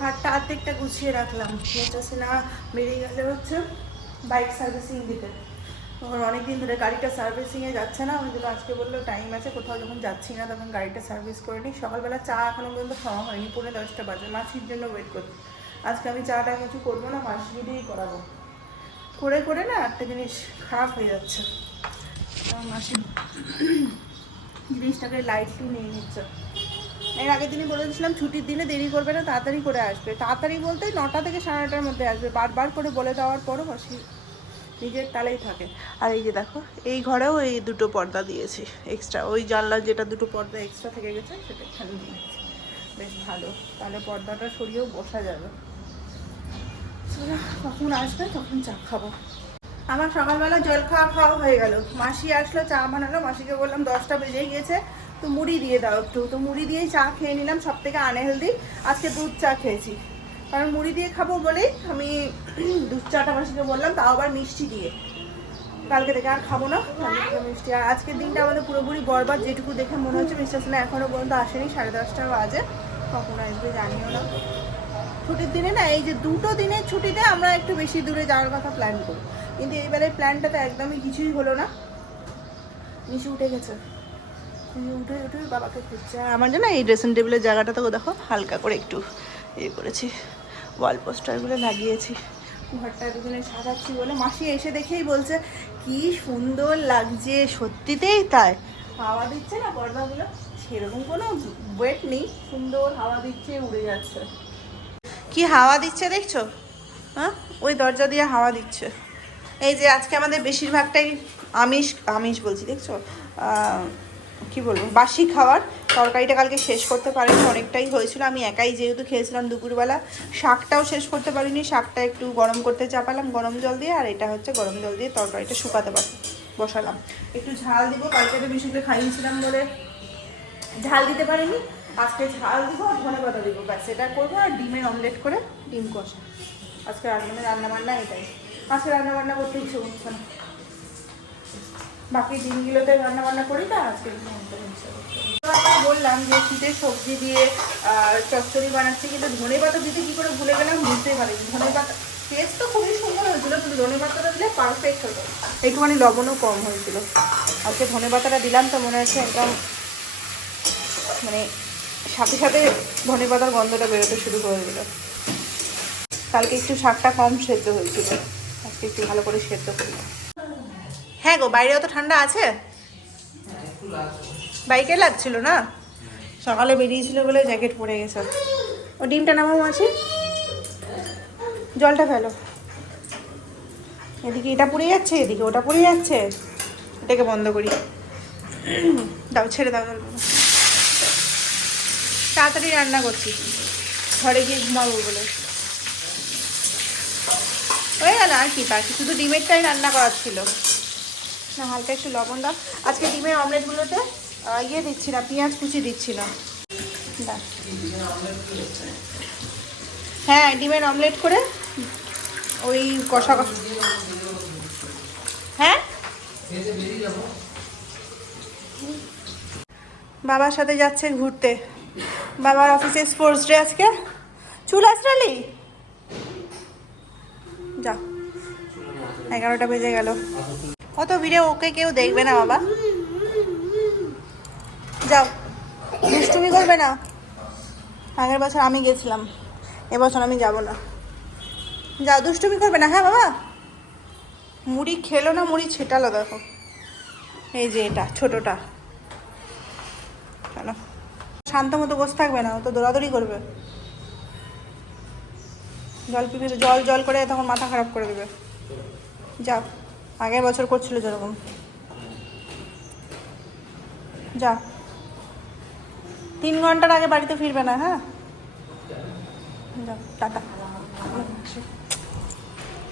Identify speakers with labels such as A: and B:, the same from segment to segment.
A: হাটটা আর্ধেকটা গুছিয়ে রাখলাম। না, বেরিয়ে গেলে হচ্ছে বাইক সার্ভিসিং দিতে। তখন অনেকদিন ধরে গাড়িটা সার্ভিসিংয়ে যাচ্ছে না, ওই জন্য আজকে বলল টাইম আছে, কোথাও যখন যাচ্ছি না তখন গাড়িটা সার্ভিস করে নিই। সকালবেলা চা এখনও পর্যন্ত খাওয়া হয়নি, পৌনে দশটা বাজে, মাসির জন্য ওয়েট করছি। আজকে আমি চাটা কিছু করব না, মাসি দিয়েই করাবো। করে করে না একটা জিনিস খারাপ হয়ে যাচ্ছে। মাসি জিনিসটাকে লাইটলি নিয়ে নিচ্ছে। এর আগের দিনই বলে দিয়েছিলাম, ছুটির দিনে দেরি করবে না, তাড়াতাড়ি করে আসবে। তাড়াতাড়ি বলতে নটা থেকে সাড়ে নটার মধ্যে আসবে। বারবার করে বলে দেওয়ার পরও মাসি নিজের তালেই থাকে। আর এই যে দেখো, এই ঘরেও এই দুটো পর্দা দিয়েছি এক্সট্রা ওই জানলার যেটা দুটো পর্দা এক্সট্রা থেকে গেছে, সেটা এখানে দিয়েছি। বেশ ভালো। তাহলে পর্দাটা সরিয়েও বসা যাবে। কখন আসবে তখন চা খাব। আমার সকালবেলা জল খাওয়া খাওয়া হয়ে গেল। মাসি আসলো, চা বানালো। মাসিকে বললাম দশটা বেজে গিয়েছে তো মুড়ি দিয়ে দাও একটু। তো মুড়ি দিয়েই চা খেয়ে নিলাম, সব থেকে আনহেলদি আজকে দুধ চা খেয়েছি। কারণ মুড়ি দিয়ে খাব বলেই আমি দুধ চাটা মাসিকে বললাম, তাও আবার মিষ্টি দিয়ে। কালকে থেকে আর খাব না মিষ্টি। আর আজকের দিনটা আমাদের পুরোপুরি বরবাদ, যেটুকু দেখে মনে হচ্ছে, মিস্টার সিনহা এখনও পর্যন্ত আসেনি, সাড়ে দশটা বাজে। কখন আসবে জানিও না। ছুটির দিনে না, এই যে দুটো দিনের ছুটিতে আমরা একটু বেশি দূরে যাওয়ার কথা প্ল্যান করি। কিন্তু এইবারে প্ল্যানটা তো একদমই কিছুই হলো না। মিশু উঠে গেছে। উঠে উঠে বাবাকে খুঁজছে। আর আমার জন্য এই ড্রেসিং টেবিলের জায়গাটাতেও দেখো, হালকা করে একটু ইয়ে করেছি ওয়াল পোস্টারগুলো লাগিয়েছি। ঘরটা দুজনে সাজাচ্ছি বলে মাসি এসে দেখেই বলছে, কি সুন্দর লাগছে, সত্যিতেই তাই। হাওয়া দিচ্ছে না পর্দাগুলো? সেরকম কোনো ওয়েট নেই, সুন্দর হাওয়া দিচ্ছে, উড়ে যাচ্ছে। কি হাওয়া দিচ্ছে দেখছ? হ্যাঁ? ওই দরজা দিয়ে হাওয়া দিচ্ছে। এই যে আজকে আমাদের বেশিরভাগটাই আমিষ আমিষ বলছি, দেখছ? কি বলব, বাসি খাবার তরকারিটা কালকে শেষ করতে পারিনি, অনেকটাই হয়েছিল। আমি একাই যেহেতু খেয়েছিলাম দুপুরবেলা, শাকটাও শেষ করতে পারিনি, শাকটা একটু গরম করতে চাপালাম গরম জল দিয়ে, আর এটা হচ্ছে গরম জল দিয়ে তরকারিটা শুকাতে পারি বসালাম। একটু ঝাল দিব, কালকে তো বিশুকে খাইয়েছিলাম বলে ঝাল দিতে পারিনি, আজকে ঝাল দিব আর ধনে পাতা দিব, ব্যাস, এটা করব আর ডিমের অমলেট করে ডিম কষা। আজকে রান্না রান্না বান্না এটাই। আজকে রান্না বান্না করতে ইচ্ছে করছে না। বাকি দিনগুলোতে রান্না বান্না করি না আজকে বললাম যে শীতের সবজি দিয়ে চচ্চড়ি বানাচ্ছি, কিন্তু ধনে পাতা দিতে কি করে ভুলে গেলাম বুঝতেই পারিনি। ধনে পাতা টেস্ট তো খুবই সুন্দর হয়েছিল, কিন্তু ধনে পাতাটা দিলে পারফেক্ট হতো। একটুখানি লবণও কম হয়েছিল। আজকে ধনে পাতাটা দিলাম তো মনে হচ্ছে একদম মানে সাথে সাথে ধনে পাতার গন্ধটা বেরোতে শুরু করে দিল। কালকে একটু শাকটা কম সেদ্ধ হয়েছিল। আজকে একটু ভালো করে সেদ্ধ করি হ্যাঁ গো, বাইরে অত ঠান্ডা আছে? বাইকে লাগছিল না? সকালে বেরিয়েছিল বলে জ্যাকেট পরে গেছে। ও ডিমটা নামাও আছে জলটা ফেলো। এদিকে এটা পড়ে যাচ্ছে, এদিকে ওটা পড়ে যাচ্ছে। এটাকে বন্ধ করি। দাও, ছেড়ে দাও তাড়াতাড়ি রান্না করছি। ঘরে গিয়ে ঘুমাবো বলে। হয়ে গেল আর কি, বাকি শুধু ডিমেরটাই রান্না করার ছিল। না, হালকা একটু লবণ দাও। আজকে ডিমের অমলেটগুলোতে ইয়ে দিচ্ছি না, পেঁয়াজ কুচি দিচ্ছি না। হ্যাঁ ডিমের অমলেট করে ওই কষা কষা হ্যাঁ? বাবার সাথে যাচ্ছে ঘুরতে। বাবার অফিসে স্পোর্টস ডে আজকে। চুল আসরালি? যা, এগারোটা বেজে গেল। অত ভিড়ে ওকে কেউ দেখবে না, বাবা। যাও। দুষ্টুমি করবে না। আগের বছর আমি গেছিলাম। এবছর আমি যাব না। যাও, দুষ্টুমি করবে না হ্যাঁ বাবা? মুড়ি খেলো না, মুড়ি ছেটালো, দেখো। এই যে এটা, ছোটটা। চলো। শান্ত মতো বসে থাকবে না, ও তো দৌড়াদৌড়ি করবে। জল পিবি জল জল করে তখন মাথা খারাপ করে দেবে। যাও। আগের বছর করছিল যেরকম। যা। তিন ঘণ্টার আগে বাড়িতে ফিরবে না হ্যাঁ? যাও টাটা।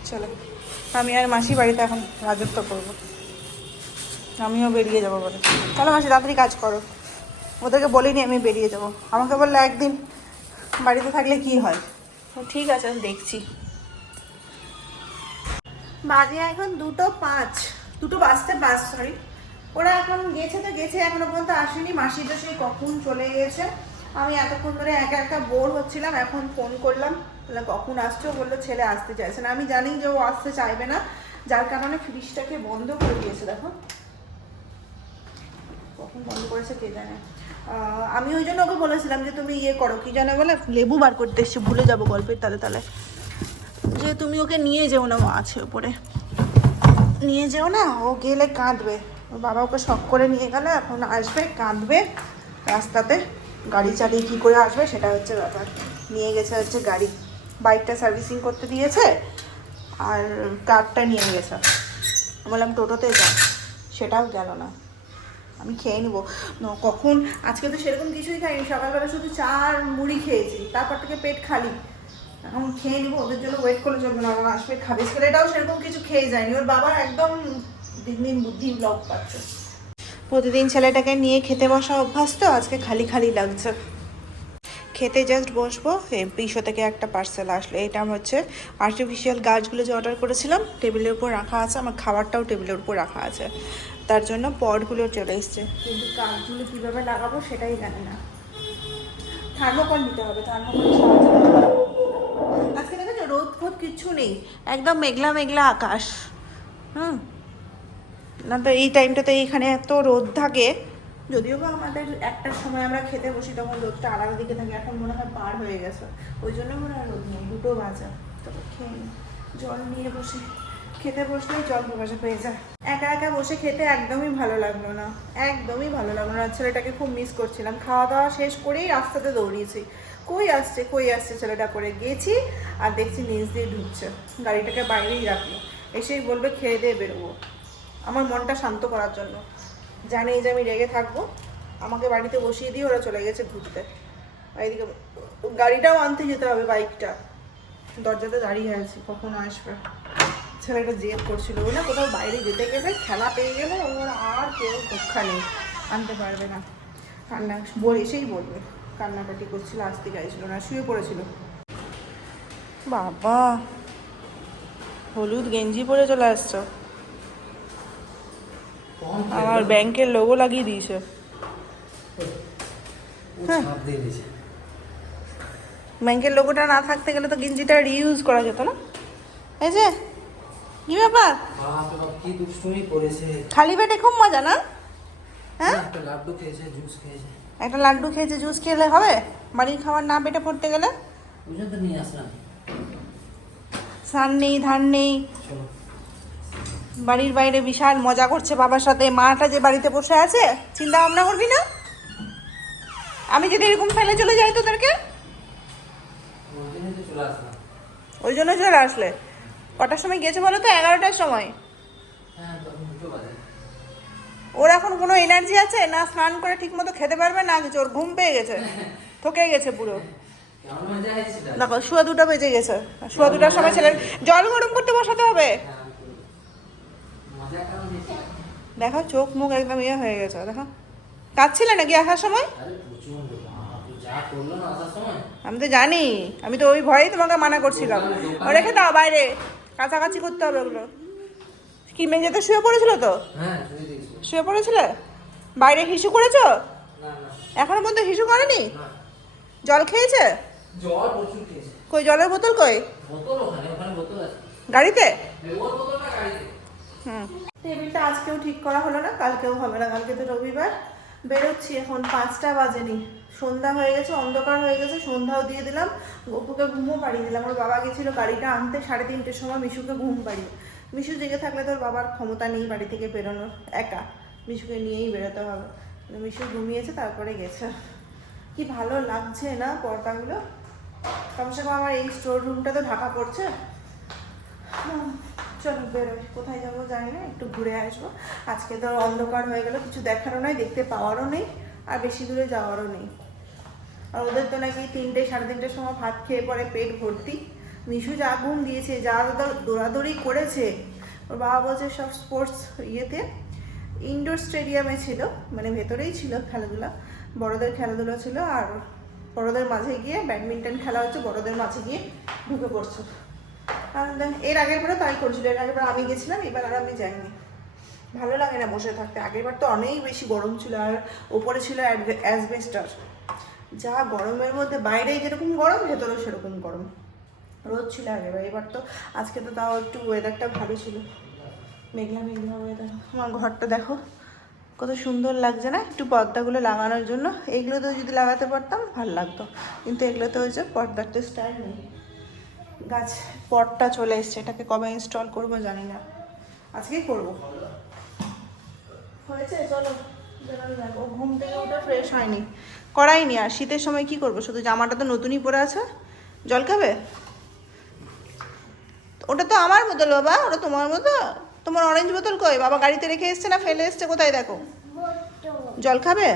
A: চলো, আমি আর মাসি বাড়িতে এখন রাজত্ব করব। আমিও বেরিয়ে যাব বলে। চলো মাসি, তাড়াতাড়ি কাজ করো। ওদেরকে বলিনি আমি বেরিয়ে যাব। আমাকে বলল একদিন বাড়িতে থাকলে কি হয়? ঠিক আছে, দেখছি। বাজে এখন দুটো পাঁচ। দুটো বাজতে পাঁচ সরি ওরা এখন গেছে তো গেছে, এখনও পর্যন্ত আসেনি। মাসি তো সেই কখন চলে গেছে আমি এতক্ষণ ধরে একা একা বোর হচ্ছিলাম, এখন ফোন করলাম। কখন আসছো? বলল, ছেলে আসতে চাইছে না। আমি জানি যে ও আসতে চাইবে না। যার কারণে ফ্রিজটাকে বন্ধ করে দিয়েছে, দেখো। কখন বন্ধ করেছে কে জানে। আমি ওই জন্য ওকে বলেছিলাম যে, তুমি ইয়ে করো, কি জানে বলে? লেবু বার করতে এসছি, ভুলে যাব গল্পের তালে তালে। যে তুমি ওকে নিয়ে যেও না, ও আছে ওপরে। নিয়ে যেও না, ও গেলে কাঁদবে। ওর বাবা ওকে শখ করে নিয়ে গেলে, এখন আসবে, কাঁদবে। রাস্তাতে গাড়ি চালিয়ে কী করে আসবে সেটা হচ্ছে ব্যাপার। নিয়ে গেছে হচ্ছে গাড়ি। বাইকটা সার্ভিসিং করতে দিয়েছে, আর কারটা নিয়ে গেছে। বললাম, টোটোতে যা। সেটাও গেল না। আমি খেয়ে নিবো। কখন? আজকে তো সেরকম কিছুই খাইনি। সকালবেলা শুধু চা আর মুড়ি খেয়েছি। তারপর থেকে পেট খালি। এখন খেয়ে নিবো ওদের জন্য ওয়েট করলে চলবে না আমার আসবে খাবে। ছেলেটাও সেরকম কিছু খেয়ে যায়নি। ওর বাবা একদম দিন দিন বুদ্ধি ব্লক পাচ্ছে। প্রতিদিন ছেলেটাকে নিয়ে খেতে বসা অভ্যাস তো আজকে খালি খালি লাগছে। খেতে জাস্ট বসবো পিসো থেকে একটা পার্সেল আসলো। এটা হচ্ছে আর্টিফিশিয়াল গাছগুলো যে অর্ডার করেছিলাম টেবিলের উপর রাখা আছে আমার খাবারটাও টেবিলের উপর রাখা আছে। তার জন্য পটগুলো চলে এসছে। কিন্তু গাছগুলো কীভাবে লাগাবো সেটাই জানি না। থার্মোকল নিতে হবে থার্মোকল ফোদ কিচ্ছু নেই। একদম মেঘলা মেঘলা আকাশ। হুম। না তো এই টাইমটাতে এইখানে এত রোদ থাকে। যদিও বা আমাদের একটার সময় আমরা খেতে বসি, তখন রোদটা আলাদা দিকে থাকে। এখন মনে হয় পার হয়ে গেছে। ওই জন্য মনে হয় রোদ নেই, দুটো বাজা। তবে খেয়ে। জল নিয়ে বসে। খেতে বসলেই জল প্রকাশে পেয়ে যায়। একা একা বসে খেতে একদমই ভালো লাগল না। একদমই ভালো লাগল না। ছেলেটাকে খুব মিস করছিলাম। খাওয়া দাওয়া শেষ করেই রাস্তাতে দৌড়িয়েছি। কই আসছে কই আসছে ছেলেটা করে? গেছি আর দেখছি নিচ দিয়ে ঢুকছে। গাড়িটাকে বাইরেই রাখল। এসেই বলবে, খেয়ে দিয়ে বেরোবো। আমার মনটা শান্ত করার জন্য। জানে যে আমি রেগে থাকব, আমাকে বাড়িতে বসিয়ে দিয়ে ওরা চলে গেছে ঘুরতে। এদিকে গাড়িটাও আনতে যেতে হবে বাইকটা। দরজাতে দাঁড়িয়ে আছি, কখন আসবে? ছেলেটা জেদ করছিল। ও না কোথাও বাইরে যেতে গেলে খেলা পেয়ে গেলে ওর আর কেউ রক্ষা নেই। আনতে পারবে না। ঠান্ডা বল এসেই বলবে। কান্নাকাটি করছিল আসতে গাইছিল না শুয়ে পড়েছিল। বাবা হলুদ গেঞ্জি পরে চলে আসছো? আমার ব্যাংকের লোগো লাগিয়ে দিয়েছে। হ্যাঁ।
B: ছাপ দিয়ে দিয়েছে।
A: ব্যাংকের লোগোটা না থাকতে গেলে তো গেঞ্জিটা রিইউজ করা যেত না। এই যে কি ব্যাপার? খালি পেটে খুব মজা না? হ্যাঁ?
B: লাড্ডু খেয়েছে জুস খেয়েছে।
A: একটা লাড্ডু খেয়েছে জুস খেলে হবে? বাড়ির খাবার না পেটে পড়তে গেলে? স্নান নেই ধান নেই। বাড়ির বাইরে বিশাল মজা করছে বাবার সাথে। মাটা যে বাড়িতে বসে আছে চিন্তা ভাবনা করবি না? আমি যদি এরকম ফেলে চলে যাই তোদেরকে?
B: ওই
A: জন্য চলে আসলে। কটার সময় গেছে বলো তো? এগারোটার সময়। কোনো এনার্জি আছে? না স্নান করে ঠিক মতো খেতে পারবে না কিছু? ওর ঘুম পেয়ে গেছে। থকে গেছে পুরো। দেখো শুয়া দুটো বেজে গেছে। শুয়া দুটার সময় ছেলের জল গরম করতে বসাতে হবে। দেখো চোখ মুখ একদম ইয়ে হয়ে গেছে। দেখো। কাঁদছিলে নাকি আসার সময়? আমি তো জানি। আমি তো ওই ভয়েই তোমাকে মানা করছিলাম। রেখে দাও বাইরে। কাছাকাছি করতে হবে ওগুলো। কি মেঝেতে শুয়ে পড়েছিল তো?
B: হ্যাঁ শুয়ে
A: পড়েছিলে? বাইরে হিসু করেছ?
B: না না।
A: এখনও পর্যন্ত হিসু করেনি?
B: না।
A: জল খেয়েছে?
B: জল প্রচুর খেয়েছে।
A: কই জলের বোতল কই?
B: বোতল ওখানে ওখানে বোতল আছে।
A: গাড়িতে?
B: ওর বোতলটা গাড়িতে?
A: হুম। টেবিলটা আজকেও ঠিক করা হলো না কালকেও হবে না কালকে তো রবিবার। বেরোচ্ছি এখন পাঁচটা বাজেনি। সন্ধ্যা হয়ে গেছে অন্ধকার হয়ে গেছে সন্ধ্যাও দিয়ে দিলাম। গপুকে ঘুমও পাড়িয়ে দিলাম। ওর বাবা গেছিল গাড়িটা আনতে সাড়ে তিনটের সময় মিশুকে ঘুম পাড়িয়ে। মিশু জেগে থাকলে তোর বাবার ক্ষমতা নেই বাড়ি থেকে বেরোনোর, একা। মিশুকে নিয়েই বেরোতে হবে। মিশু ঘুমিয়েছে, তারপরে গেছে। কি ভালো লাগছে না পর্দাগুলো? কমসে কম আমার এই স্টোর রুমটা তো ঢাকা পড়ছে। চলো বেরোই। কোথায় যাব জানি না, একটু ঘুরে আসব। আজকে তো অন্ধকার হয়ে গেল, কিছু দেখারও নয় দেখতে পাওয়ারও নেই, আর বেশি দূরে যাওয়ারও নেই। আর ওদের তো নাকি তিনটে, সাড়ে তিনটের সময় ভাত খেয়ে পরে পেট ভর্তি। মিশু যা দিয়েছে, যা দৌড়াদৌড়ি করেছে। ওর বাবা বলছে সব স্পোর্টস ইয়েতে। ইনডোর স্টেডিয়ামে ছিল মানে ভেতরেই ছিল খেলাধুলা। বড়দের খেলাধুলা ছিল আর বড়দের মাঝে গিয়ে ব্যাডমিন্টন খেলা হচ্ছে, বড়দের মাঝে গিয়ে ঢুকে পড়ছে। এর আগের বারে তাই করেছিল, এর আগের বার আমি গেছিলাম, এবার আর আমি যাইনি। ভালো লাগে না বসে থাকতে। আগের বার তো অনেক বেশি গরম ছিল আর ওপরে ছিল অ্যাসবেস্টার। যা গরমের মধ্যে বাইরে যেরকম গরম, ভেতরেও সেরকম গরম। রোদ ছিল আগে, এবার তো আজকে তো তাও একটু ওয়েদারটা ভালো ছিল। মেঘলা মেঘলা ওয়েদার আমার ঘরটা দেখো, কত সুন্দর লাগছে না? একটু পর্দাগুলো লাগানোর জন্য। এগুলো তো যদি লাগাতে পারতাম, ভালো লাগতো। কিন্তু এগুলো তো হচ্ছে পর্দার তো স্টাইল নেই। গাছ, পটটা চলে এসছে। এটাকে কবে ইনস্টল করব জানি না। আজকেই করব। হয়েছে? চলো ঘুম থেকে ওটা ফ্রেশ হয়নি। করাইনি আর শীতের সময় কি করব? শুধু জামাটা তো নতুনই পরে আছে। জল খাবে? ওটা তো আমার বোতল, বাবা। ওটা তোমার বোতল? তোমার অরেঞ্জ বোতল কই? বাবা গাড়িতে রেখে এসছে না, ফেলে এসছে? কোথায় দেখো? জল খাবে?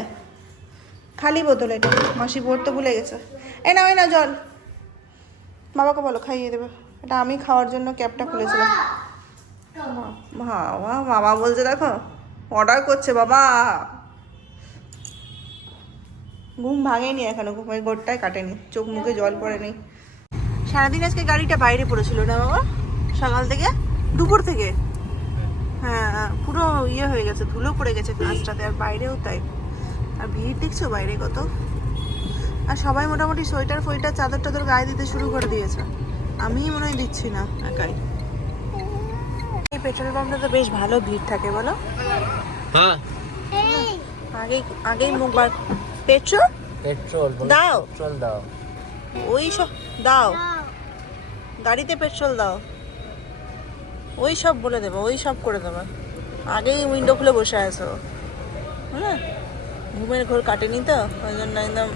A: খালি বোতল এটা। মাসি পড়তে ভুলে গেছে। এই না ওই না জল। বাবাকে বলো, খাইয়ে দেবে। এটা আমি খাওয়ার জন্য ক্যাবটা খুলেছিলাম। বাবা মামা বলছে, দেখো অর্ডার করছে, বাবা। ঘুম ভাঙেনি এখনও, ঘুমের গোটটাই কাটেনি। চোখ মুখে জল পড়েনি। সারাদিন আজকে গাড়িটা বাইরে পড়েছিল না, বাবা? সকাল থেকে? দুপুর থেকে? হ্যাঁ পুরো ইয়ে হয়ে গেছে ধুলো পড়ে গেছে কাঁচটাতে আর বাইরেও তাই। আর ভিড় দেখছ বাইরে কত? আর সবাই মোটামুটি সোয়েটার ফোয়েটার চাদর টাদর গায়ে দিতে শুরু করে দিয়েছে। আমি মনে হয় দিচ্ছি না একাই। এই পেট্রোল পাম্পটা তো বেশ ভালো ভিড় থাকে বলো।
B: হ্যাঁ।
A: আগে আগেই মুখ বার পেট্রোল?
B: পেট্রোল
A: দাও।
B: পেট্রোল দাও।
A: ওই সব দাও। গাড়িতে পেট্রোল দাও। ওই সব বলে দেবো, ওই সব করে দেবো। আগেই উইন্ডো খুলে বসে আছো। হ্যাঁ? ঘুমের ঘোর কাটেনি তো, ওই জন্য একদম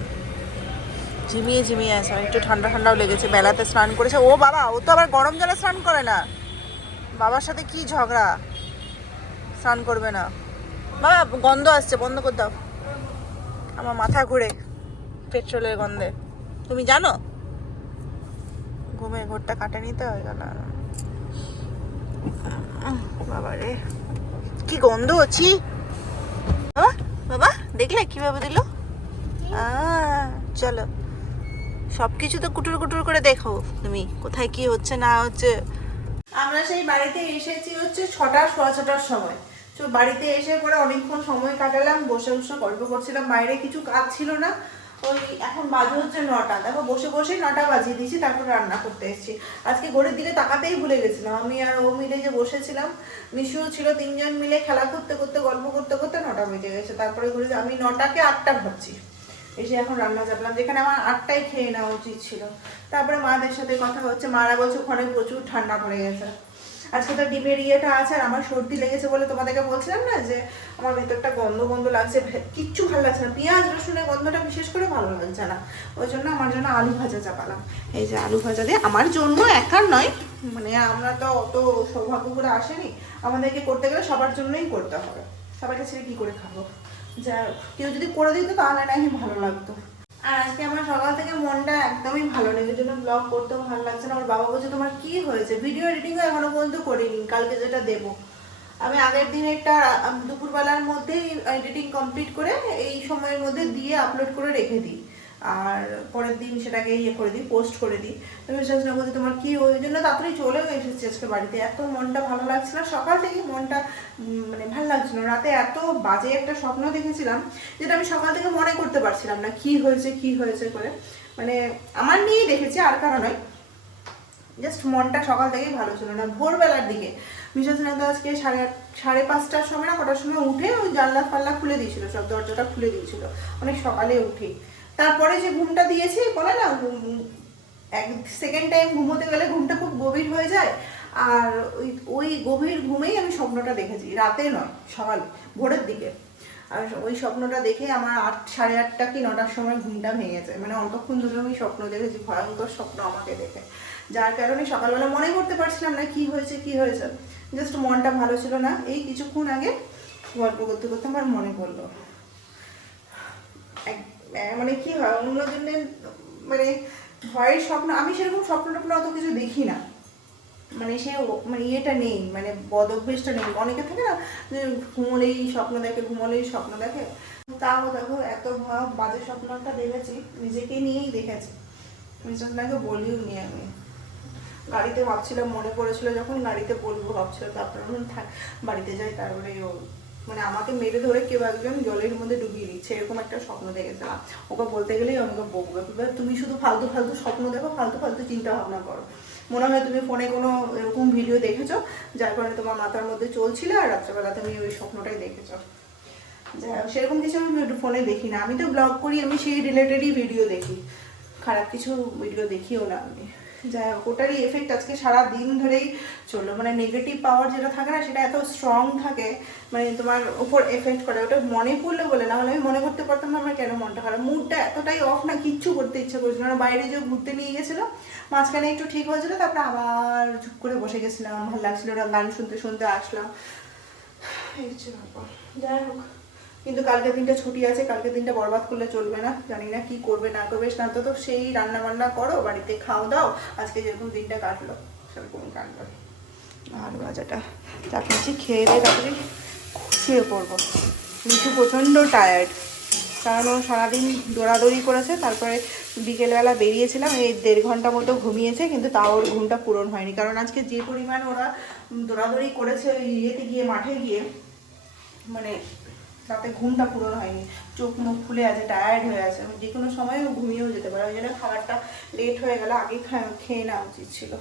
A: ঝিমিয়ে ঝিমিয়ে আসো একটু ঠান্ডা ঠান্ডাও লেগেছে, বেলাতে স্নান করেছে। ও বাবা, ও তো আবার গরম জলে স্নান করে না। বাবার সাথে কি ঝগড়া? স্নান করবে না। বাবা, গন্ধ আসছে, বন্ধ করে দাও। আমার মাথা ঘুরে পেট্রোলের গন্ধে। তুমি জানো? ঘুমের ঘোরটা কাটেনি তো, ওই জন্য। বাবা রে কি গন্ধ হচ্ছি বাবা বাবা, দেখলে কীভাবে দিল? চলো। সব কিছু তো কুটুর কুটুর করে দেখো তুমি, কোথায় কি হচ্ছে, না হচ্ছে। আমরা সেই বাড়িতে এসেছি হচ্ছে ছটা সোয়া ছটার সময়। তো বাড়িতে এসে পরে অনেকক্ষণ সময় কাটালাম, বসে বসে গল্প করছিলাম, বাইরে কিছু কাজ ছিল না। ওই এখন বাজে হচ্ছে নটা। দেখো বসে বসেই নটা বাজিয়ে দিয়েছি, তারপর রান্না করতে এসেছি। আজকে ঘড়ির দিকে তাকাতেই ভুলে গেছিলাম। আমি আর ও মিলে যে বসেছিলাম মিশুও ছিল, তিনজন মিলে খেলা করতে করতে, গল্প করতে করতে নটা বেজে গেছে। তারপরে ঘুরে আমি নটাকে আটটা ভাবছি। এসে এখন রান্না চাপলাম, যেখানে আমার আটটাই খেয়ে নেওয়া উচিত ছিল। তারপরে মাদের সাথে কথা হচ্ছে, মারা বলছে ওখানে প্রচুর ঠান্ডা পড়ে গেছে। আজকে তো ডিমের ইয়েটা আছে আর আমার সর্দি লেগেছে বলে তোমাদেরকে বলছিলাম না যে আমার ভেতরটা গন্ধ গন্ধ লাগছে কিচ্ছু ভালো লাগছে না। পেঁয়াজ, রসুনের গন্ধটা বিশেষ করে ভালো লাগছে না। ওই জন্য আমার জন্য আলু ভাজা চাপালাম। এই যে আলু ভাজা দিয়ে আমার জন্য একার নয় মানে আমরা তো অত সৌভাগ্য করে আসেনি। আমাদেরকে করতে গেলে সবার জন্যই করতে হবে। সবাইকে ছেড়ে কি করে খাব? যা কেউ যদি করে দিত তাহলে নাকি ভালো লাগতো। আর আজকে আমার সকাল থেকে মনটা একদমই ভালো নেই। ওই জন্য ব্লগ করতেও ভালো লাগছে না। আমার বাবা বলছে, তোমার কি হয়েছে? ভিডিও এডিটিংও এখনও পর্যন্ত করিনি। কালকে যেটা দেবো। আমি আগের দিন একটা দুপুরবেলার মধ্যেই এডিটিং কমপ্লিট করে এই সময়ের মধ্যে দিয়ে আপলোড করে রেখে দিই। আর পরের দিন সেটাকে ইয়ে করে দিই পোস্ট করে দিই। বিশ্বাস না, বলছি তোমার কি ওই জন্য তাড়াতাড়ি চলেও এসেছি আজকে বাড়িতে। এত মনটা ভালো লাগছিল। সকাল থেকে মনটা মানে ভালো লাগছিল রাতে এত বাজে একটা স্বপ্ন দেখেছিলাম, যেটা আমি সকাল থেকে মনে করতে পারছিলাম না, কি হয়েছে? কি হয়েছে? করে। মানে আমার নিয়েই দেখেছি, আর কারও নয়। জাস্ট মনটা সকাল থেকেই ভালো ছিল না। ভোরবেলার দিকে তো আজকে সাড়ে সাড়ে পাঁচটার সময় না কটার সময় উঠে ওই জানলা ফাল্লা খুলে দিয়েছিল, সব দরজাটা খুলে দিয়েছিল। অনেক সকালে উঠে। তারপরে যে ঘুমটা দিয়েছি, বলে না এক সেকেন্ড টাইম ঘুমোতে গেলে ঘুমটা খুব গভীর হয়ে যায়। আর ওই ওই গভীর ঘুমেই আমি স্বপ্নটা দেখেছি। রাতে নয়, সকালে, ভোরের দিকে। আর ওই স্বপ্নটা দেখে আমার আট, সাড়ে আটটা কি নটার সময় ঘুমটা ভেঙেছে। মানে অতক্ষণ ধরে আমি স্বপ্ন দেখেছি ভয়ঙ্কর স্বপ্ন আমাকে দেখে। যার কারণে সকালবেলা মনে করতে পারছিলাম না কি হয়েছে কি হয়েছে। জাস্ট মনটা ভালো ছিল না। এই কিছুক্ষণ আগে গল্প করতে করতে আমার মনে পড়ল। মানে কি হয়, অন্যজনের মানে ভয়ের স্বপ্ন, আমি সেরকম স্বপ্ন টপ্ন অত কিছু দেখি না। মানে সে মানে ইয়েটা নেই মানে বদ অভ্যেসটা নেই। অনেকে থাকে না, যে ঘুমোলেই স্বপ্ন দেখে, ঘুমোলেই স্বপ্ন দেখে। তাও দেখো, এত ভয় বাজে স্বপ্নটা দেখেছি, নিজেকে নিয়েই দেখেছি। মিস্টারটাকে বলিও নি আমি। গাড়িতে ভাবছিলাম, মনে পড়েছিল যখন গাড়িতে বলব, ভাবছিল থাক বাড়িতে যাই, তারপরে ও মানে আমাকে মেরে ধরে কেউ একজন জলের মধ্যে ডুবিয়ে দিচ্ছে, এরকম একটা স্বপ্ন দেখেছিলাম। ওকে বলতে গেলেই আমাকে বকবে তুমি শুধু ফালতু ফালতু স্বপ্ন দেখো, ফালতু ফালতু চিন্তা ভাবনা করো। মনে হয় তুমি ফোনে কোনো এরকম ভিডিও দেখেছ, যার কারণে তোমার মাথার মধ্যে চলছিল আর রাত্রেবেলা তুমি ওই স্বপ্নটাই দেখেছ। সেরকম কিছু আমি ফোনে দেখি না। আমি তো ব্লগ করি, আমি সেই রিলেটেডই ভিডিও দেখি। খারাপ কিছু ভিডিও দেখিও না আমি। যাই হোক ওটারই এফেক্ট আজকে সারা দিন ধরেই চলল। মানে নেগেটিভ পাওয়ার যেটা থাকে না, সেটা এত স্ট্রং থাকে মানে তোমার উপর এফেক্ট করে। ওটা মনে পড়লে বলে, না হলে আমি মনে করতে পারতাম না আমার কেন মনটা খারাপ। মুডটা এতটাই অফ না, কিচ্ছু করতে ইচ্ছে করছিল না। বাইরে যে ঘুরতে নিয়ে গেছিল, মাঝখানে একটু ঠিক হয়েছিল, তারপরে আবার চুপ করে বসে গেছিলাম। ভালো লাগছিল, ওরা গান শুনতে শুনতে আসলাম। এই হচ্ছে ব্যাপার। যাই হোক। কিন্তু কালকে দিনটা ছুটি আছে, কালকে দিনটা বরবাদ করলে চলবে না, জানি না কি করবে, না করবে, স্নান তো সেই রান্না বান্না করো, বাড়িতে খাও দাও, আজকে যেরকম দিনটা কাটলো সেরকম কাটলো। আর বাজাটা তারপরে খেয়ে দিয়ে তারপরে শুয়ে পড়ব। কিন্তু প্রচণ্ড টায়ার্ড কারণ ও সারাদিন দৌড়াদৌড়ি করেছে, তারপরে বিকেলবেলা বেরিয়েছিলাম, এই দেড় ঘণ্টা মতো ঘুমিয়েছে, কিন্তু তাও ওর ঘুমটা পূরণ হয়নি। কারণ আজকে যে পরিমাণ ওরা দৌড়াদৌড়ি করেছে ইয়েতে গিয়ে, মাঠে গিয়ে মানে তাতে ঘুমটা পূরণ হয়নি। চোখ মুখ খুলে আছে টায়ার্ড হয়ে আছে। যে কোনো সময় ঘুমিয়েও যেতে পারে। ওই জন্য খাবারটা লেট হয়ে গেলে আগে খেয়ে নেওয়া উচিত ছিল।